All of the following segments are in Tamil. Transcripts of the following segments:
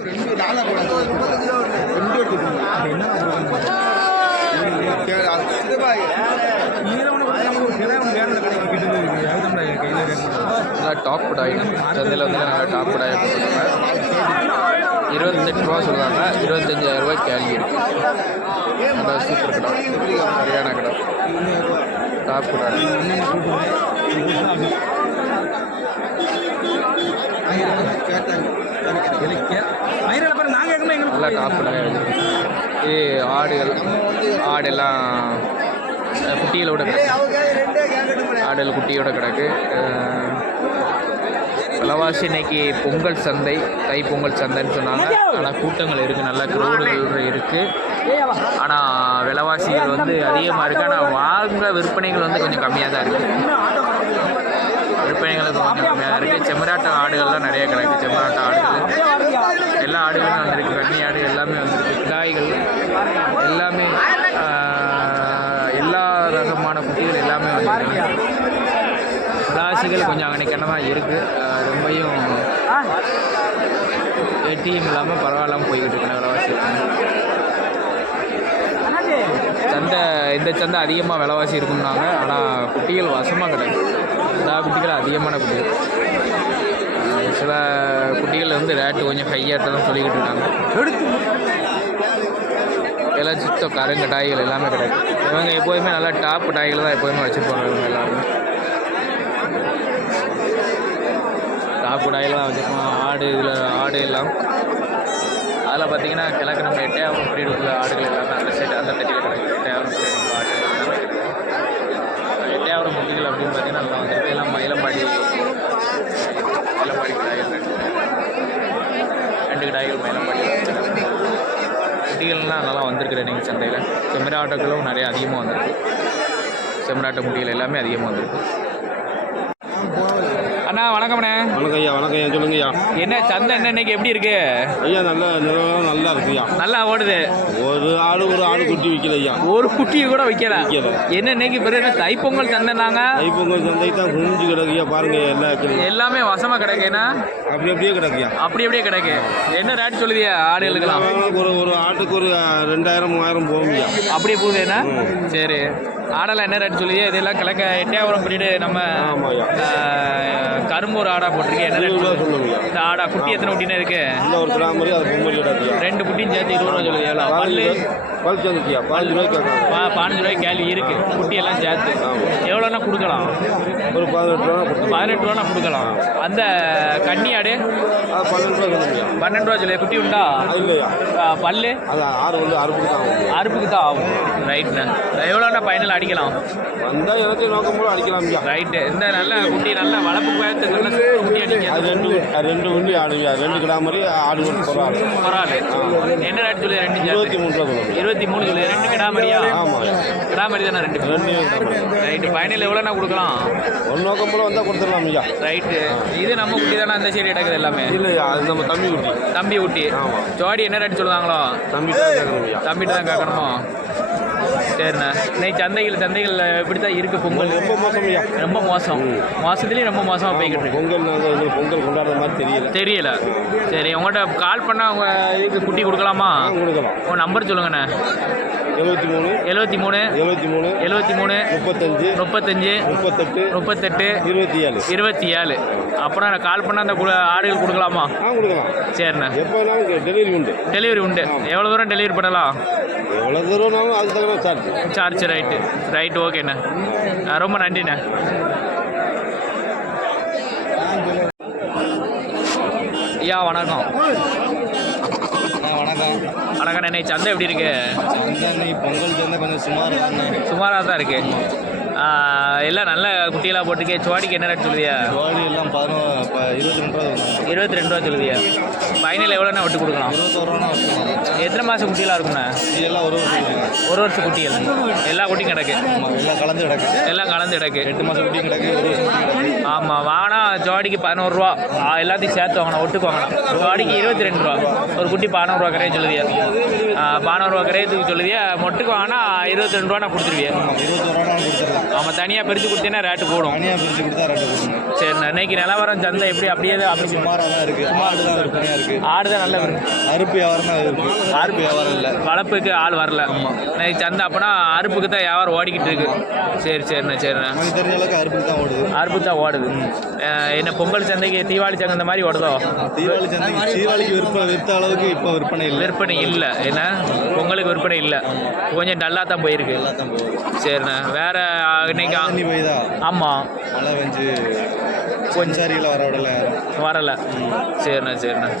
நல்லா டாப் டாய் சந்தையில் வந்து நல்லா டாப் டாய் போட்டுருக்காங்க. 28 ரூபா சொல்லுவாங்க. 25,000 ரூபாய் கேள்வி இருக்குது. நல்லா சூப்பர் கடை, சரியான கடை, டாப் கடை. நல்லா டாப் கடை. இது ஆடெல்லாம் குட்டிகளோட கிடக்கு. ஆடல் குட்டியோட கிடக்கு. விலைவாசி இன்னைக்கு பொங்கல் சந்தை, தை பொங்கல் சந்தைன்னு சொன்னாங்க. ஆனால் கூட்டங்கள் இருக்குது, நல்ல க்ரௌடுகள் இருக்குது. ஆனால் விலைவாசிகள் வந்து அதிகமாக இருக்குது. ஆனால் வாங்க விற்பனைகள் வந்து கொஞ்சம் கம்மியாக தான் இருக்குது. விற்பனைகளுக்கு கொஞ்சம் கம்மியாக தான் இருக்குது. செம்மராட்ட ஆடுகள்லாம் நிறைய கிடக்கு. செம்மராட்ட ஆடுகள் எல்லா ஆடுகளும் வந்துருக்கு. கன்னி ஆடு எல்லாமே வந்துருக்கு. கிடாய்கள் எல்லாமே எல்லா ரகமான குட்டிகள் எல்லாமே வந்துருக்கு. ராசிகள் கொஞ்சம் அங்கனைக்கணமாக இருக்குது. ரொம்பையும் ஏடிஎம் இல்லாமல் பரவாயில்லாமல் போய்கிட்டு இருக்கேன் விலைவாசி. இந்த சந்தை அதிகமாக விலைவாசி இருக்குன்னாங்க. ஆனால் குட்டிகள் வசமாக கிடையாது. எல்லா குட்டிகளும் அதிகமான குட்டிகள். சில குட்டிகள் வந்து ரேட்டு கொஞ்சம் ஹையாட்ட தான் சொல்லிக்கிட்டு இருக்காங்க. எல்லாம் சுத்தம் கருங்க டாய்கள் எல்லாமே கிடையாது. இவங்க எப்போதுமே நல்லா டாப் டாய்கள் தான் எப்போதுமே வச்சுருப்பாங்க. இவங்க எல்லாருமே டாப் டாய்லாம் வச்சுருப்போம். ஆடு எல்லாம் அதில் பார்த்தீங்கன்னா கிழக்கு நம்ம எட்டையாவரம் பீரியடுக்குள்ள ஆடுகள் எல்லாமே அந்த சைடு அந்த தட்டியில் கிடைக்கும். எட்டையாவரம் பீரியடுக்குள்ள ஆடு எட்டையாவரம் குட்டிகள் அப்படின்னு பார்த்தீங்கன்னா நல்லா வந்துருக்கு. எல்லாம் மயிலம்பாடி கிடாய்கள் 2 கிடாய்கள் மயிலம்பாடி குட்டிகள்லாம் நல்லா வந்திருக்குறேன் நீங்கள் சந்தையில். செம்மராட்டங்களும் நிறைய அதிகமாக வந்திருக்கு. செம்மராட்ட குட்டிகள் எல்லாமே அதிகமாக வந்திருக்கு. அண்ணா வணக்கம்ண்ணே. வணக்கம் ஐயா. வணக்கம் ஐயா. சொல்லுங்க ஐயா. என்ன சந்தை என்ன இன்னைக்கு எப்படி இருக்கு ஐயா? நல்ல நிலவரம் நல்லா இருக்கு ஐயா. நல்லா ஓடுது. ஒரு ஆடு குட்டி விற்கல ஐயா. ஒரு குட்டியை கூட விற்கல. என்ன இன்னைக்கு பிறகு தைப்பொங்கல் சந்தைனாங்க. தைப்பொங்கல் சந்தை தான் குஞ்சு கிடக்கு ஐயா. பாருங்க எல்லாமே வசமா கிடக்குன்னா அப்படியே கிடக்கு. அப்படியே கிடக்கு. என்ன ரேட் சொல்லுதியா ஆடுகளுக்கெல்லாம்? ஒரு ஆட்டுக்கு ஒரு 2000-3000 போகும் ஐயா. அப்படியே போகுதுன்னா சரி. ஆடெல்லாம் என்ன ரேட் சொல்லுது? இதெல்லாம் கிழக்க எட்டையாவரம் பீரியடு நம்ம கரும்பூர் ஆடா போட்டிருக்கேன். என்ன ரேட் சொல்லுங்க? இந்த ஆடா குட்டி எத்தனை குட்டினா இருக்கு? ஒரு கிராமரி அது 2 குட்டியும் சேர்த்து 20 ரூபா சொல்லுது. எவ்வளோ பல்லு? 15 ரூபாய்க்கு கேள்வி இருக்கு. குட்டி எல்லாம் சேர்த்து எவ்வளோன்னா கொடுக்கலாம்? ஒரு 18 ரூபானா கொடுக்கலாம். அந்த கன்னி ஆடு 12 ரூபா சொல்லுது. குட்டி உண்டா? பல்லு அறுப்புக்கு தான் ஆகும். ரைட்ண்ணா. எவ்வளோண்ணா ஃபைனல் அடிக்கலாம்? அடிக்கலாம் ரைட்டு. இந்த நல்ல குட்டி நல்ல வளர்ப்பு குட்டி அடிக்க 2 குட்டி ஆடுவியா. 2 கிடாமரி ஆடு பரவாயில்ல. என்ன ரேட் சொல்லி? 23 சொல்லி. 2 கிடாமரியா? கிடாமரி தானே 2 ரைட்டு. ஃபைனல் எவ்வளோண்ணா கொடுக்கலாம்? ஒரு நோக்கம் போல வந்தால் கொடுத்துடலாம் ஐயா. ரைட்டு. இது நம்ம குட்டி தானே அந்த சைடு எடுக்குது எல்லாமே? இல்லையா, அது நம்ம தம்பி குட்டி. ஜோடி என்ன ரேட் சொல்லுவாங்களோ? தம்பிட்டு தான் கேட்கணுமோ? சரிண்ணா. இன்னைக்கு சந்தைகள் இப்படி தான் இருக்குது. பொங்கல் ரொம்ப மோசம். மாதத்துலேயும் ரொம்ப மோசமாக போய்கிட்டு இருக்கு. பொங்கல் கொண்டாடுற மாதிரி தெரியல. சரி, உங்கள்கிட்ட கால் பண்ணால் அவங்க இதுக்கு குட்டி கொடுக்கலாமா? கொடுக்கலாம். உங்கள் நம்பர் சொல்லுங்கண்ணே. 73 35 38 27. அப்புறம் நான் கால் பண்ணால் அந்த ஆடுகள் கொடுக்கலாமா? கொடுக்கலாம். சரிண்ணா. டெலிவரி உண்டு. எவ்வளோ தூரம் டெலிவரி பண்ணலாம்? எவ்வளோ தூரம்னாலும் அதுக்கு தகுந்த சார்ஜ். ரைட்டு ஓகேண்ணா. ரொம்ப நன்றிண்ணா. ஐயா வணக்கம். வணக்கம். இன்னைக்கு சந்தை எப்படி இருக்கு? பொங்கல் சந்தை கொஞ்சம் சுமாராக தான் இருக்கு. எல்லாம் நல்ல குட்டியெல்லாம் போட்டுக்கே. சோடிக்கு என்ன ரேட் சொல்லுதியா? சோடி எல்லாம் 22 ரூபா சொல்லுதியா? ஃபைனல் எவ்வளோண்ணா விட்டு கொடுக்கலாம்? 21 ரூபா. எத்தனை மாதம் குட்டியெல்லாம் இருக்குண்ணா? இதெல்லாம் ஒரு வருஷம் குட்டிகள். எல்லா குட்டியும் கிடக்கு. எல்லாம் கலந்து கிடக்கு. 8 மாதம் குட்டியும் கிடக்கு. ஆமாம். வாங்கினா ஜோடிக்கு 11 ரூபா. எல்லாத்தையும் சேர்த்து வாங்கணும், ஒட்டுக்கு வாங்கணும். ஜோடிக்கு 22 ரூபா. ஒரு குட்டி 11 ரூபா கரையை சொல்லுதியா? 11 ரூபா கரையத்துக்கு சொல்லுதியா? மொட்டுக்கு வாங்கினா 22 ரூபா நான் கொடுத்துருவியா? 21 ரூபா கொடுத்துருவேன். ஆமாம் தனியாக பிரித்து கொடுத்தீங்கன்னா ரேட்டு போடும். தனியாக பிரித்து கொடுத்தா ரேட்டு போடுங்க. சரிண்ணா இன்னைக்கு நிலவரம் சந்தை எப்படி அப்படியே அப்படி சுமாராக தான் இருக்குது. ஆடு தான் விற்பனையாக இருக்குது. ஆடு தான் நல்ல அறுப்பு வியாபாரம் தான் இருக்குது. அறுப்பு வியாபாரம் இல்லை. வளர்ப்புக்கு ஆள் வரல. இன்னைக்கு சந்தை அப்போனா அறுப்புக்கு தான் வியாபாரம் ஓடிக்கிட்டு இருக்கு. சரிண்ணா எனக்கு தெரிஞ்ச அளவுக்கு அறுப்புக்கு தான் ஓடுது. அறுப்பு தான் ஓடுது. என்ன பொங்கல் சந்தைக்கு தீபாவளி சந்தை இந்த மாதிரி ஓடுதோ? தீபாவளிக்கு விற்ற அளவுக்கு இப்போ விற்பனை இல்லை. ஏன்னா பொங்கலுக்கு விற்பனை இல்லை, கொஞ்சம் டல்லாக தான் போயிருக்கு. சரிண்ணா வேற இன்னைக்கு ஆமாம் மழை பெஞ்சு கொஞ்சாரியில் வரலை. சரிண்ணா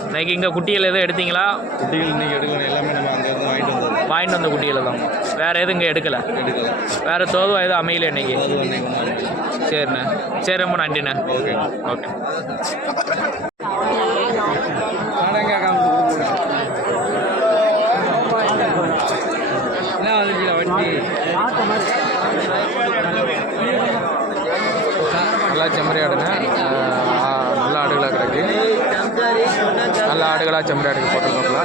இன்னைக்கு இங்கே குட்டிகள் எதுவும் எடுத்தீங்களா? குட்டிகள் இன்னைக்கு எடுக்கணும். எல்லாமே நம்ம அங்கேருந்து வாங்கிட்டு வந்த குட்டிகளை தான். வேற எதுவும் இங்கே எடுக்கலை. வேற தோதுவா எதுவும் அமையல இன்னைக்கு? சரிண்ணா சரி ரொம்ப நன்றிண்ணா. ஓகே நல்லா செம்மறி ஆடுங்க. நல்ல ஆடுகளாக கிடக்கு. நல்ல ஆடுகளாக செம்மறி ஆடுக்கு போட்டுருக்கோம்ல.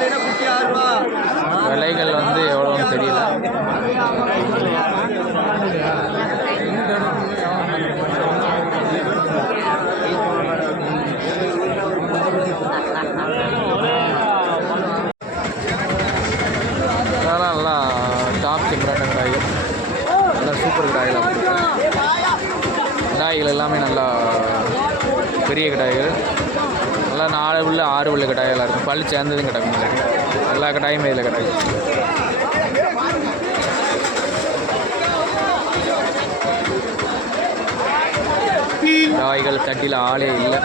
விலைகள் வந்து எவ்வளோன்னு தெரியல. அதெல்லாம் நல்லா டாப் செம்மறாட்டம் கடாய்கள், நல்லா சூப்பர் கடாய்கள். கடாய்கள் எல்லாமே நல்லா பெரிய கடாய்கள், நல்லா 4 உள்ள 6 உள்ள கடாய்களாக இருக்கும். பல் சேர்ந்ததும் கிடக்கும். எல்லா கடாயுமே இதில் கிடக்கும். கடாய்கள் தட்டியில் ஆளே இல்லை.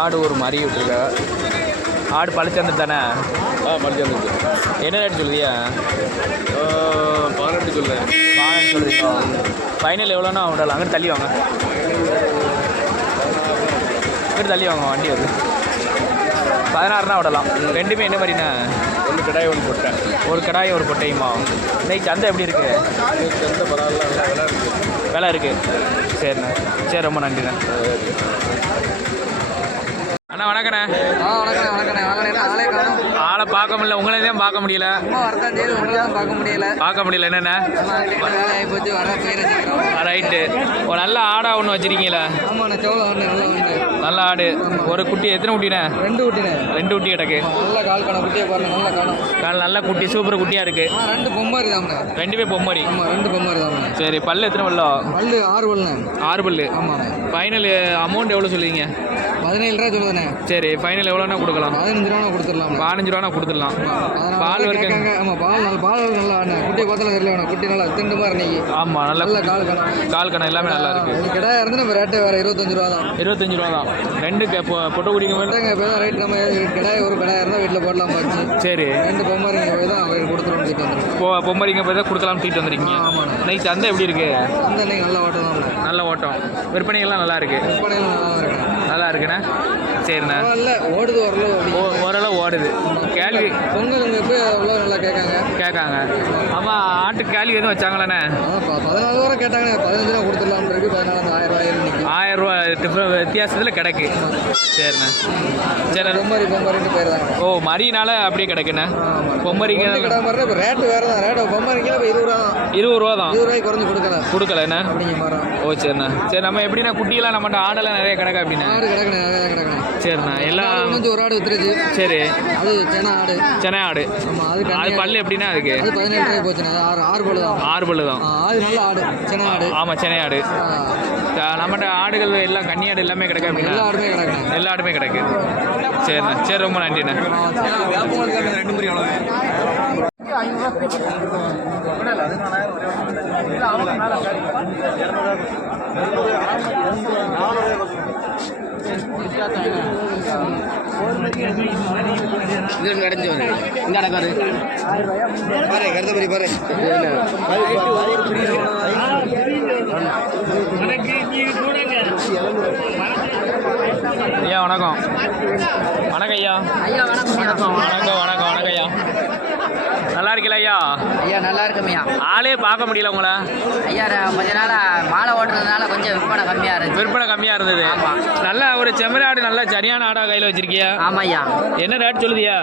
ஆடு ஒரு மறி விட்டுருக்க. ஆடு பழிச்சந்து தானே? பழிச்சந்து. என்ன ரேட் சொல்லுதியா? 18 சொல்லுறேன். 18 சொல்லுறீங்க. ஃபைனல் எவ்வளோன்னா விடலாம். அங்கிட்டு தள்ளி வாங்க, அங்கிட்டு தள்ளி வாங்க. வண்டி வருது. 16னா விடலாம். ரெண்டுமே என்ன மாதிரிண்ணா? ஒரு கடாய் ஒன்று பொட்டை. ஒரு கடாய் ஒரு பொட்டையுமா? இன்னைக்கு சந்தை எப்படி இருக்குது? சந்தை பரவாயில்ல, விலை இருக்குது. விலை இருக்குது. சரிண்ணா சரி ரொம்ப நன்றிண்ணா. அண்ணா வணக்கண்ணே. ஆளை பார்க்க முடியல. உங்களை தான் பார்க்க முடியல. பார்க்க முடியல. என்னண்ணா ரைட்டு. ஒரு நல்ல ஆடாக ஒன்று வச்சுருக்கீங்களா? நல்ல ஆடு. ஒரு குட்டி எத்தனை குட்டிண்ணே? 2 குட்டிண்ணே. 2 குட்டி கிடக்கு. நல்ல குட்டி, சூப்பர் குட்டியாக இருக்குது. 2 பொம்மரி தான். 2 பொம்மரி. 2 பொம்மரி தான். சரி பல்லு எத்தனை பல்லோ? பல்லு 6 பல்லு. 6 பல்லு. ஆமாம். ஃபைனல் அமௌண்ட் எவ்வளோ சொல்லுவீங்க? 17 ரூபா சொல்லுதுண்ணே. சரி ஃபைனல் எவ்வளோனா கொடுக்கலாம்? 15 ரூபா கொடுத்துடலாம். 15 ரூபா கொடுத்துடலாம். பால் வரைக்கும். ஆமாம் பால் நல்லா குட்டியை பார்த்தாலும் தெரியல. குட்டி நல்லா திண்டு மாதிரி நீ. ஆமாம் நல்ல கால் கணம் எல்லாமே நல்லா இருக்குது. கிடா இருந்து நம்ம ரேட்டு வேறு 25 ரூபா தான். 25 ரூபா தான். 2 பொட்டை குடிக்க மாட்டாங்க. இப்போ தான் ரேட் நம்ம கிடாய் ஒரு கிடாய் இருந்தால் வீட்டில் போடலாம் போச்சு. சரி 2 பொம்மரிங்க போய் தான் அவர் கொடுத்துருவோம். தீட்டு வந்துடும். பொம்மரிங்க போய் தான் கொடுக்கலாம் தீட்டு வந்துருக்கீங்க. ஆமாம். இன்னைக்கு சந்தை எப்படி இருக்கு? சந்தை இன்னைக்கு நல்ல ஓட்டம் தான். நல்ல ஓட்டம். விற்பனைகள்லாம் நல்லா இருக்குது. விற்பனைகள் நல்லா இருக்கு. நல்லா இருக்குண்ணா. சரிண்ணா ஓடுது. ஓரளவு ஓடுது. கேள்வி பொங்கல் எப்போ எவ்வளோ நல்லா கேட்காங்க. ஆமாம் ஆட்டு கேள்வி எதுவும் வச்சாங்களாண்ணே? 14 ரூபா கேட்டாங்க. 15 ரூபா கொடுத்துடலாம். 14 1000 ரூபா டிஃப்ரெண்ட் வித்தியாசத்தில் கிடக்கு. சரிண்ணா சரி. பொம்மரிட்டு போயிருந்தாங்க. ஓ மரினால அப்படியே கிடக்குண்ணே. பொம்மரிங்க இப்போ ரேட்டு வேறு தான். ரேட்டு பொம்மரிங்க 20 ரூபா தான். 20 ரூபா தான். 20 ரூபாய்க்கு குறைஞ்சி கொடுக்கலண்ணே. ஓ சரிண்ணா சரி. நம்ம எப்படின்னா குட்டியெல்லாம் நம்மகிட்ட ஆடெல்லாம் நிறைய கிடக்கு அப்படின்னா? சரிண்ணா எல்லாம் ஒரு ஆடு வித்துருச்சு. சரி அது சென்னை ஆடு. ஆமாம் அது பல்லு எப்படின்னா? அதுக்கு 17 ரூபாய் போச்சுண்ணா. 6 பல்லு தான். 6 பல்லு தான். அது நல்ல ஆடு சென்னை ஆடு. ஆமாம் சென்னை ஆடு. நம்மகிட்ட ஆடுகள் எல்லாம் கன்னி ஆடு எல்லாமே கிடக்கு அப்படின்னா? எல்லா ஆடுமே கிடக்கு. எல்லா ஆடுமே கிடக்கு. சரிண்ணா சரி ரொம்ப நன்றிண்ணா. இது நடந்து வரு இந்த அடக்காரு பாரு கருத்தபடி பாரு. ஐயா வணக்கம். வணக்கம் ஐயா. வணக்கம் ஐயா. நல்லா இருக்கீங்களா ஐயா? ஐயா நல்லா இருக்குமையா. ஆளே பார்க்க முடியல உங்களை. ஐயா கொஞ்ச நாளா மாலை ஓட்டுறதுனால கொஞ்சம் விற்பனை கம்மியா இருந்துச்சு. விற்பனை கம்மியா இருந்தது. நல்ல ஒரு செம்மறி ஆடு, நல்ல சரியான ஆடா கையில வச்சிருக்கியா? ஆமா ஐயா. என்ன ரேட் சொல்லுதியா?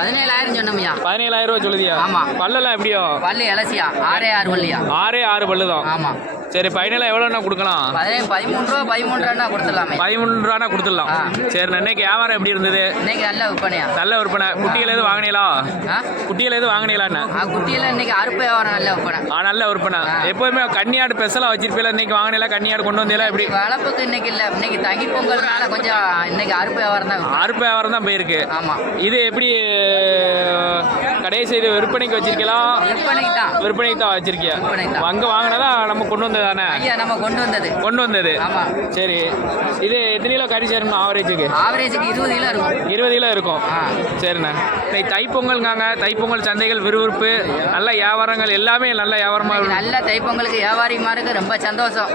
17,000 சொன்னோம்யா. 17,000 ரூபாய் சொல்லுதியா? ஆமா. பல்லெல்லாம் எப்படியோ? பல்லு இலசியா 6 பல்லியா. 6 பல்லு தான். ஆமா. சரி, ஃபைனலாக எவ்வளோண்ணா கொடுக்கலாம்? 13 ரூபா கொடுத்துடலாமே. 13 ரூபானா கொடுத்துடலாம். சரி, இன்னைக்கு வியாபாரம் எப்படி இருந்தது? இன்னைக்கு நல்ல விற்பனையா? நல்ல விற்பனை. குட்டிகள் எதுவும் வாங்கினீங்களா? குட்டிகள் எதுவும் வாங்கினீங்களாண்ணா? குட்டியில இன்னைக்கு அறுப்பு வியாபாரம் நல்ல விற்பனை. நல்ல விற்பனை. எப்போதுமே கன்னியாடு ஸ்பெஷலாக வச்சிருப்பீங்களா? இன்னைக்கு வாங்கினீங்களா? கன்னியாடு கொண்டு வந்தீங்களா? எப்படி? வளர்ப்புக்கு இன்னைக்கு இல்லை. இன்னைக்கு தங்கி பொங்கல்னால கொஞ்சம் இன்னைக்கு அறுப்பு வியாபாரம் தான். அறுப்பு வியாபாரம் தான் போயிருக்கு. ஆமா. இது எப்படி கடைசி இது விற்பனைக்கு வச்சிருக்கீங்களா? விற்பனைக்கு தான் வச்சிருக்கியா? அங்க வாங்கினதா நம்ம கொண்டு வந்தது தானே? நம்ம கொண்டு வந்தது. ஆமா. சரி, இது எத்தனை கிலோ கறி சேரும் ஆவரேஜுக்கு? 20 கிலோ இருக்கும். 20 கிலோ இருக்கும். சரிண்ணா. இன்னைக்கு தைப்பொங்கல்காங்க. தைப்பொங்கல் சந்தைகள் விறுவிறுப்பு, நல்ல வியாபாரங்கள், எல்லாமே நல்ல வியாபாரமா இருக்கும். நல்ல தைப்பொங்கலுக்கு வியாபாரிமா இருக்கு. ரொம்ப சந்தோஷம்.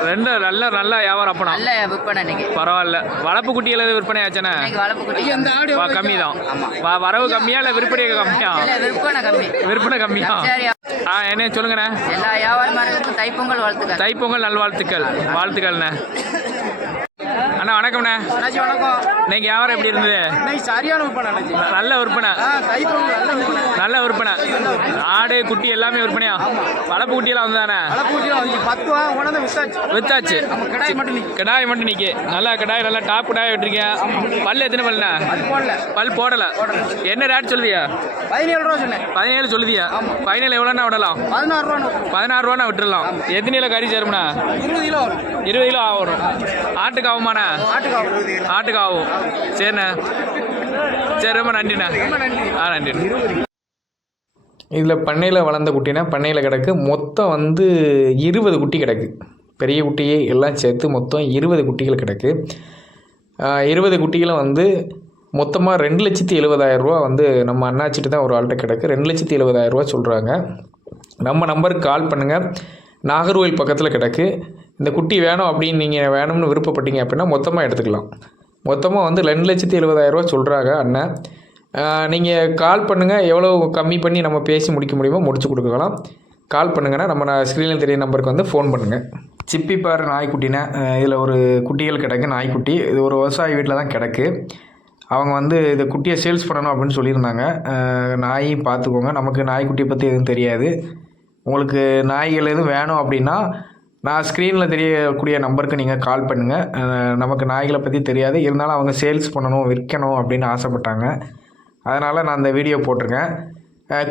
நல்ல வியாபாரம். அப்பனா நல்ல விற்பனை இன்னைக்கு. பரவாயில்ல. வளர்ப்பு குட்டிகள் எது விற்பனை ஆச்சுண்ணா? வளர்ப்பு குட்டி கம்மி தான். வரவு கம்மியா இல்ல விற்பனை கம்மியா? விற்பனை கம்மியா? என்ன சொல்லுங்கண்ணே. எல்லா வியாபாரமாருக்கும் தைப்பொங்கல் வாழ்த்துக்கள். தைப்பொங்கல் நல்வாழ்த்துக்கள். வாழ்த்துக்கள்ண்ணே. அண்ணா வணக்கம்ண்ணே. வணக்கம். இன்னைக்கு வியாபாரம் எப்படி இருந்தது? சரியான விற்பனை. நல்ல விற்பனை. நல்ல விற்பனை. ஆடு குட்டி எல்லாமே விற்பனையா? வளர்ப்பு குட்டியெல்லாம் வந்தானே? வித்தாச்சு. கிடாய் மட்டும் நிற்கி. நல்லா கிடாய், நல்லா டாப் கிடாய் விட்டுருக்கேன். பல்லு எத்தனை பல்லுண்ணா? பல் போடலை. என்ன ரேட் சொல்லுதியா? 17 ரூபா சொன்னேன். 17 சொல்லுதியா? ஃபைனல் எவ்வளோண்ணா விடலாம்? 16 ரூபாண்ணா விட்டுடலாம். எத்தனை கிலோ கறி சேரும்ண்ணா? 20 கிலோ வரும். ஆட்டுக்கு ஆகுமாண்ணா? ஆட்டுக்கு ஆகும். சரிண்ணா. சரி, ரொம்ப நன்றிண்ணா. நன்றி. இதில் பண்ணையில் வளர்ந்த குட்டினா பண்ணையில் கிடக்கு. மொத்தம் 20 குட்டி கிடக்கு. பெரிய குட்டியே எல்லாம் சேர்த்து மொத்தம் 20 குட்டிகள் கிடக்கு. 20 குட்டிகளும் மொத்தமாக 2,70,000 ரூபா நம்ம அண்ணாச்சிட்டு தான் ஒரு ஆள்கிட்ட கிடக்கு. 2,70,000 ரூபா சொல்கிறாங்க. நம்ம நம்பருக்கு கால் பண்ணுங்கள். நாகர்கோவில் பக்கத்தில் கிடக்கு. இந்த குட்டி வேணும் அப்படின்னு நீங்கள் வேணும்னு விருப்பப்பட்டீங்க அப்படின்னா மொத்தமாக எடுத்துக்கலாம். மொத்தமாக 2,70,000 ரூபா சொல்கிறாங்க அண்ணன். நீங்கள் கால் பண்ணுங்கள். எவ்வளோ கம்மி பண்ணி நம்ம பேசி முடிக்க முடியுமோ முடிச்சு கொடுக்கலாம். கால் பண்ணுங்கன்னா நம்ம ஸ்க்ரீனில் தெரிய நம்பருக்கு ஃபோன் பண்ணுங்கள். சிப்பிப்பாறை நாய்க்குட்டினா இதில் ஒரு குட்டிகள் கிடக்கு. நாய்க்குட்டி இது ஒரு விவசாயி வீட்டில் தான் கிடக்கு. அவங்க இந்த குட்டியை சேல்ஸ் பண்ணணும் அப்படின்னு சொல்லியிருந்தாங்க. நாயும் பார்த்துக்கோங்க. நமக்கு நாய்க்குட்டியை பற்றி எதுவும் தெரியாது. உங்களுக்கு நாய்கள் எதுவும் வேணும் அப்படின்னா நான் ஸ்க்ரீனில் தெரியக்கூடிய நம்பருக்கு நீங்கள் கால் பண்ணுங்கள். நமக்கு நாய்களை பற்றி தெரியாது, இருந்தாலும் அவங்க சேல்ஸ் பண்ணணும், விற்கணும் அப்படின்னு ஆசைப்பட்டாங்க. அதனால் நான் அந்த வீடியோ போட்டிருக்கேன்.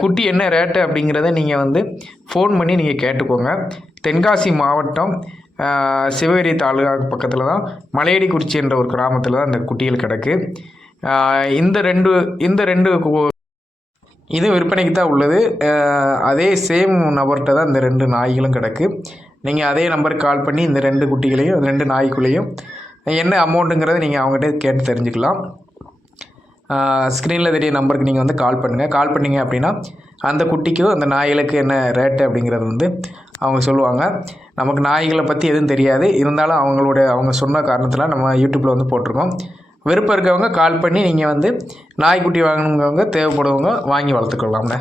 குட்டி என்ன ரேட்டு அப்படிங்கிறத நீங்கள் ஃபோன் பண்ணி நீங்கள் கேட்டுக்கோங்க. தென்காசி மாவட்டம் சிவகிரி தாலுகா பக்கத்தில் தான் மலையடிக்குறிச்சி என்ற ஒரு கிராமத்தில் தான் இந்த குட்டிகள் கிடக்கு. இந்த ரெண்டு இது விற்பனைக்கு தான் உள்ளது. அதே சேம் நபர்கிட்ட தான் இந்த 2 நாய்களும் கிடக்கு. நீங்கள் அதே நம்பருக்கு கால் பண்ணி இந்த 2 குட்டிகளையும் 2 நாய்க்குள்ளேயும் என்ன அமௌண்ட்டுங்கிறத நீங்கள் அவங்ககிட்ட கேட்டு தெரிஞ்சுக்கலாம். ஸ்க்ரீனில் தெரிய நம்பருக்கு நீங்கள் கால் பண்ணுங்கள். கால் பண்ணிங்க அப்படின்னா அந்த குட்டிக்கும் அந்த நாய்களுக்கு என்ன ரேட்டு அப்படிங்கிறது அவங்க சொல்லுவாங்க. நமக்கு நாய்களை பற்றி எதுவும் தெரியாது, இருந்தாலும் அவங்க சொன்ன காரணத்தில் நம்ம யூடியூப்பில் போட்டிருக்கோம். விருப்பம் இருக்கவங்க கால் பண்ணி நீங்கள் நாய்க்குட்டி வாங்கணுங்கிறவங்க தேவைப்படுவங்க வாங்கி வளர்த்துக்கொள்ளலாம்ண்ணே.